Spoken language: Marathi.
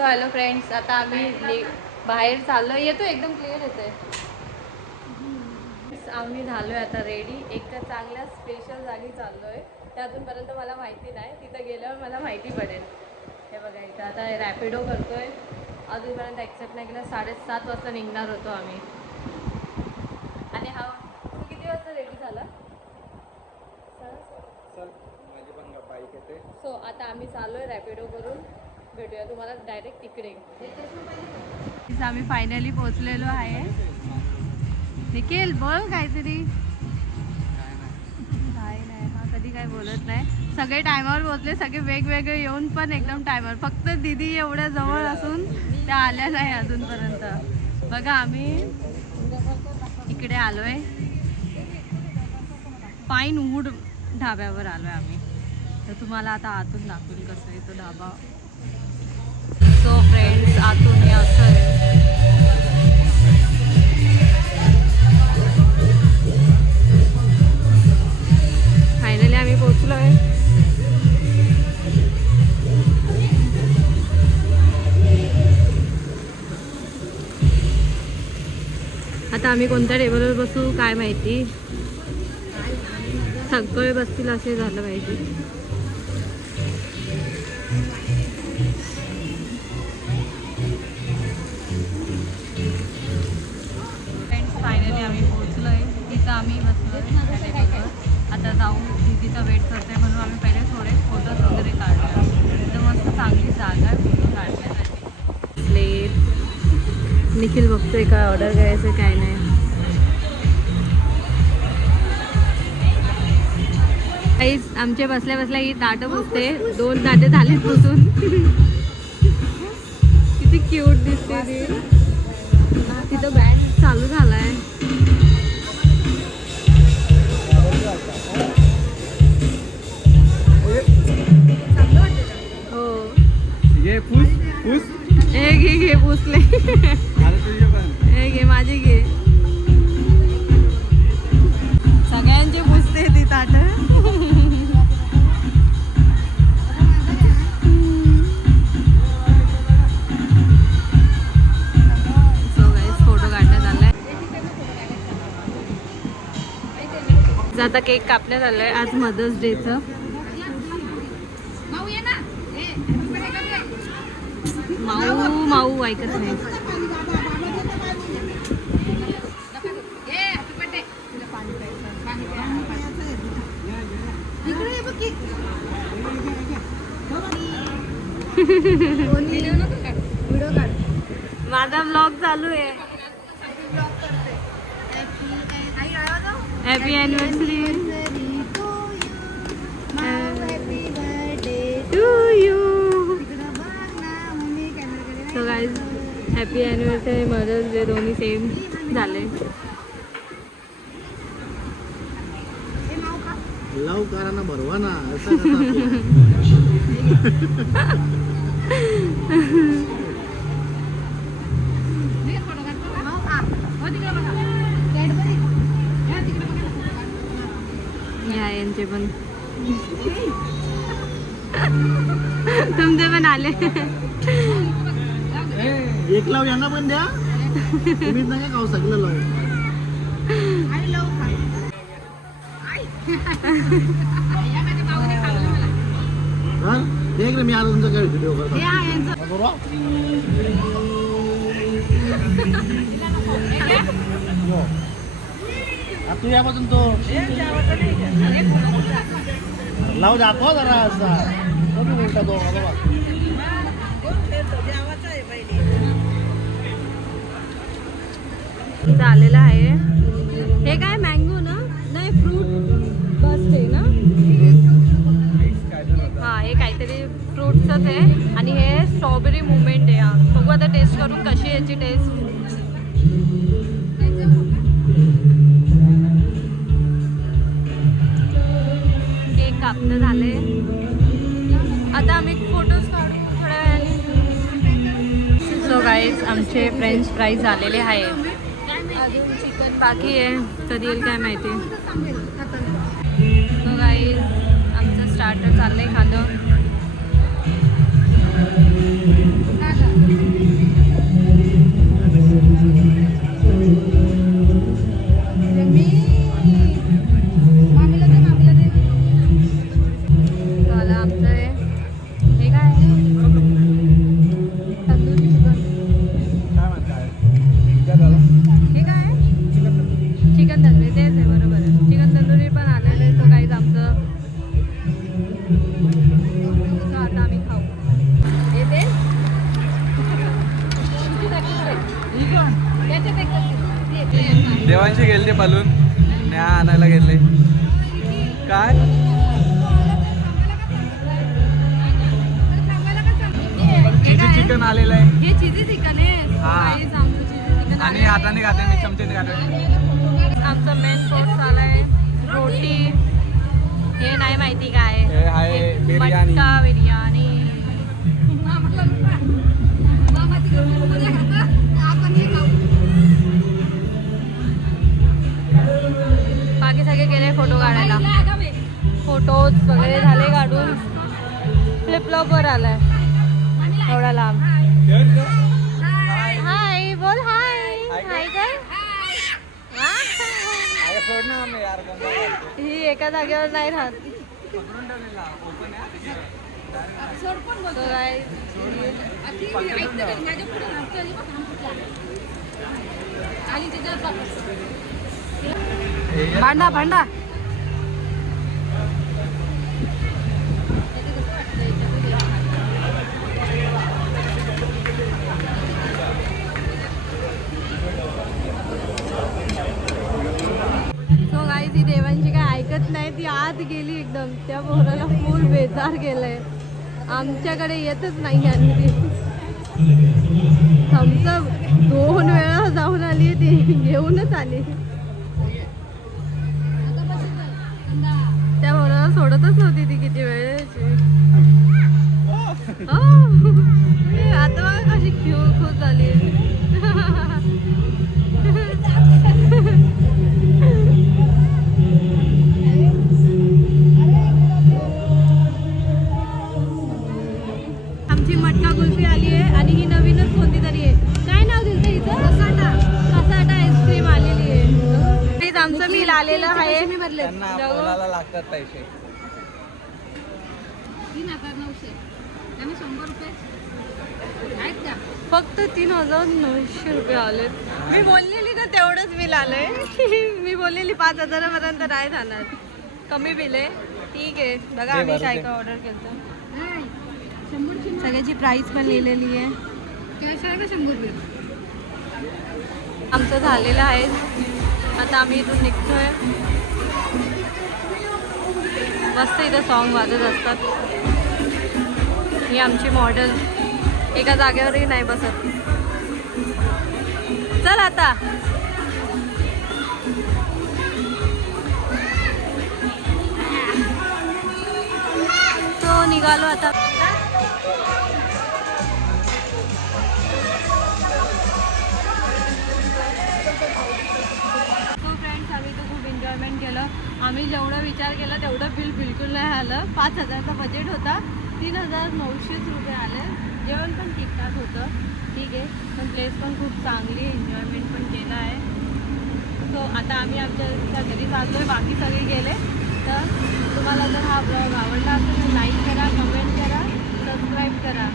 सो हॅलो फ्रेंड्स, आता आम्ही बाहेर चाललो. येतो एकदम क्लिअर येतो आहे. आम्ही झालो आहे आता रेडी. एका चांगल्या स्पेशल जागी चाललो आहे. ते अजूनपर्यंत मला माहिती नाही. तिथं गेल्यावर मला माहिती पडेल. हे बघा इथं आता रॅपिडो करतो आहे. अजूनपर्यंत ॲक्सेप्ट नाही केलं. 7:30 वाजता निघणार होतो आम्ही. आणि हा तू किती वाजता रेडी झाला? माझी पण बाईक येते. सो आता आम्ही चाललो आहे रॅपिडो करून. भेटूया तुम्हाला डायरेक्ट तिकडे. आम्ही फायनली पोचलेलो आहे. निखिल बोल काहीतरी. काय नाही, हा कधी काय बोलत नाही. सगळे टायमावर पोचले, सगळे वेगवेगळे येऊन पण एकदम टायमावर. फक्त दीदी एवढ्या जवळ असून त्या आल्या नाही अजूनपर्यंत. बघा आम्ही इकडे आलो आहे, पाईनवूड ढाब्यावर आलो आहे आम्ही. तर तुम्हाला आता आतून दाखवेल कसं आहे तो ढाबा. सो फ्रेंड्स, आतून हे असं आहे. फायनली आम्ही पोचलो आहे. आता आम्ही कोणत्या टेबलवर बसू काय माहिती. सगळे बसतील असे झालं पाहिजे. फ्रेंड्स, फायनली आम्ही पोहोचलो आहे. तिथं आम्ही बसलो आहे टेबलवर. आता जाऊन दीदीचा वेट करते म्हणून आम्ही पहिले थोडे फोटोज वगैरे काढूया. तिथं मस्त चांगली जागा आहे फोटो काढण्यासाठी. प्लेट निखिल बघतोय काय ऑर्डर करायचं काय नाही. काहीच आमचे बसल्या बसल्या ही ताटं पुसते. 2 ताटे झाले पुसून. किती क्यूट दिसते ती. तिथं बँड चालू झालाय. हो ये पुस हे घे पुसले. हे घे माझे घे. सगळ्यांचे पुसते ती ताटं. आता केक कापण्यात आलाय. आज मदर्स डेचं. माऊ ऐकत नाही. माझा ब्लॉग चालू आहे. Happy anniversary to you. So guys, happy anniversary Mother's Day दोन्ही सेम झाले. लव करा ना, भरवा ना. यांचे पण तुमचे पण आले. एक लाव यांना पण द्या. तुम्हीच नका खाऊ सगळं लाव. देख रे, मी आज तुमचा काय व्हिडिओ करतो. तू यापासून तो लाव दाखव जरा असा. उलटा तो इथं आलेलं आहे. हे काय मँगो ना? नाही, फ्रूट बस्ट आहे ना? हां, हे काहीतरी फ्रूट्सच आहे. आणि हे स्ट्रॉबेरी मुवमेंट आहे. हा, बघू आता टेस्ट करून कशी आहे याची टेस्ट. केक कापणं झाले. आता आम्ही फोटोज काढू थोड्या वेळाने. सो गाईज, आमचे फ्रेंच फ्राईज झालेले आहे. अजून चिकन बाकी आहे. कधी येईल काय माहिती. सो गाईज, आमचं स्टार्टर चाललंय खाणं. देवांशी गेले ते बलून न्या आणायला गेले काय चिली चिकन आलेलं आहे हे चिली चिकन आहे हा. Guys, आमचं चिली चिकन आणि हाताने खाते मी चमचेने खाते आमचं मेन कोर्स आलाय रोटी हे नाही माहिती काय हे आहे बिर्याणी मटका बिर्याणी बाकी सगळे गेले फोटो काढायला फोटोज वगैरे झाले काढून फ्लिपफ्लॉपवर आलाय एवढा लांब हाय बोल हाय हाय काय सोड ना आम्ही यार ही एका जागेवर नाही राहत So guys, भांडा भांडा सो गाईज ही देवांची काय ऐकत नाही ती आत गेली एकदम त्या पोराला फुल बेजार गेलंय आमच्याकडे येतच नाही आणि ती थम्सअप 2 वेळा जाऊन आली ती घेऊनच आली त्या पोराला सोडतच नव्हती ती किती वेळेची आता बघा कशी खुश झाली आमची मटका कुल्फी आली आहे आणि ही नवीनच कोणती तरी आहे काय नाव दिलं हिचं कसाटा आईस्क्रीम आलेली आहे प्लीज आमचं बिल आलेलं आहे त्यांना बोलायला लागतात पैसे 3,900 आहेत का फक्त 3,900 रुपये आलेत मी बोललेली का तेवढंच बिल आलंय मी बोललेली 5,000 पर्यंत नाही जाणार कमी बिल आहे ठीक आहे बघा आम्ही काय काय ऑर्डर केलं नाही 100 सगळ्याची प्राइस पण लिहिलेली आहे कॅश आहे का 100 रुपये आमचं झालेलं आहे आता आम्ही इथून निघतोय मस्त इथं सॉन्ग वाजत असतात ही आमची मॉडेल एका जागेवरही नाही बसत चल आता तो निघालो आता फ्रेंड्स आम्ही तो खूप एन्जॉयमेंट केलं आम्ही जेवढं विचार केला तेवढं बिल बिलकुल नाही आलं 5,000चा बजेट होता 3,900 रुपये आले जेवण पण ठीकठाक होतं ठीक आहे पण प्लेस पण खूप चांगली एन्जॉयमेंट पण केलं आहे सो आता आम्ही आमच्या घरी चाललो आहे बाकी सगळे गेले तर तुम्हाला जर हा ब्लॉग आवडला असेल तर लाईक करा कमेंट करा सबस्क्राईब करा